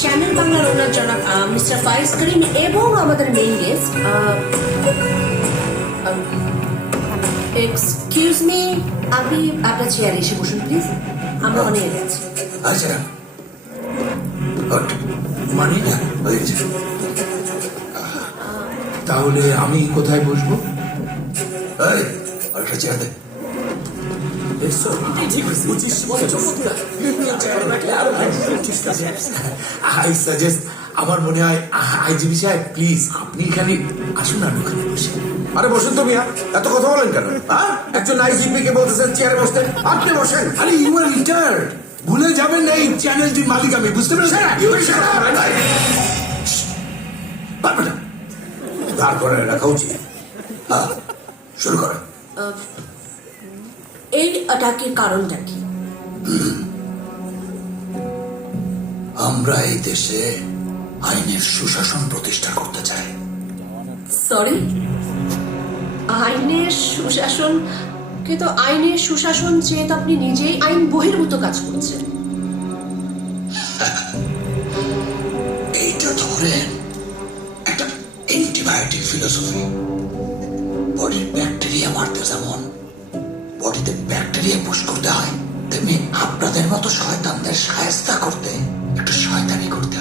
Channel বাংলার ওনার জনাব mister ফাইজ করিম এবং আমাদের মেইন গেস্ট এক্সকিউজ মি, আপনি আপনার চেয়ারে এসে বসুন প্লিজ, আমরা অনেক আছি। আচ্ছা মানে না হয়েছে। তাহলে আমি কোথায় বসবো? একটা চেয়ার দে। আই সাজেস্ট, আমার মনে হয় আইজিবি সাহেব প্লিজ আপনি এখানে আসুন, আর ওখানে বসে। আরে বসেন তো মিয়া, এত কথা বলেন কেন? একজন আইজিপি কে বলতেছেন চেয়ারে বসতে, আপনি বসেন। আরে ইউ আর রিটায়ার্ড, ভুলে যাবেন না এই চ্যানেলটির মালিক আমি, বুঝতে পেরেছেন? দাঁড় করে রাখা উচিত। শুরু করেন। এই অ্যাটাকের কারণটা কি? আমরা এই দেশে আইনের সুশাসন প্রতিষ্ঠা করতে চাই। সরি, আইনের সুশাসন? কিন্তু আইনের সুশাসন চেয়ে তো আপনি নিজেই আইন বহির্ভূত কাজ করছেন। এইটা ধরেন একটা অ্যান্টিবায়োটিক ফিলোসফি। বডির ব্যাকটেরিয়া মারতে যেমন বডিতে ব্যাকটেরিয়া পুশ করতে হয়, তেমনি আপনাদের মতো শয়তানদের শায়েস্তা করতে একটু শয়তানি করতে হয়।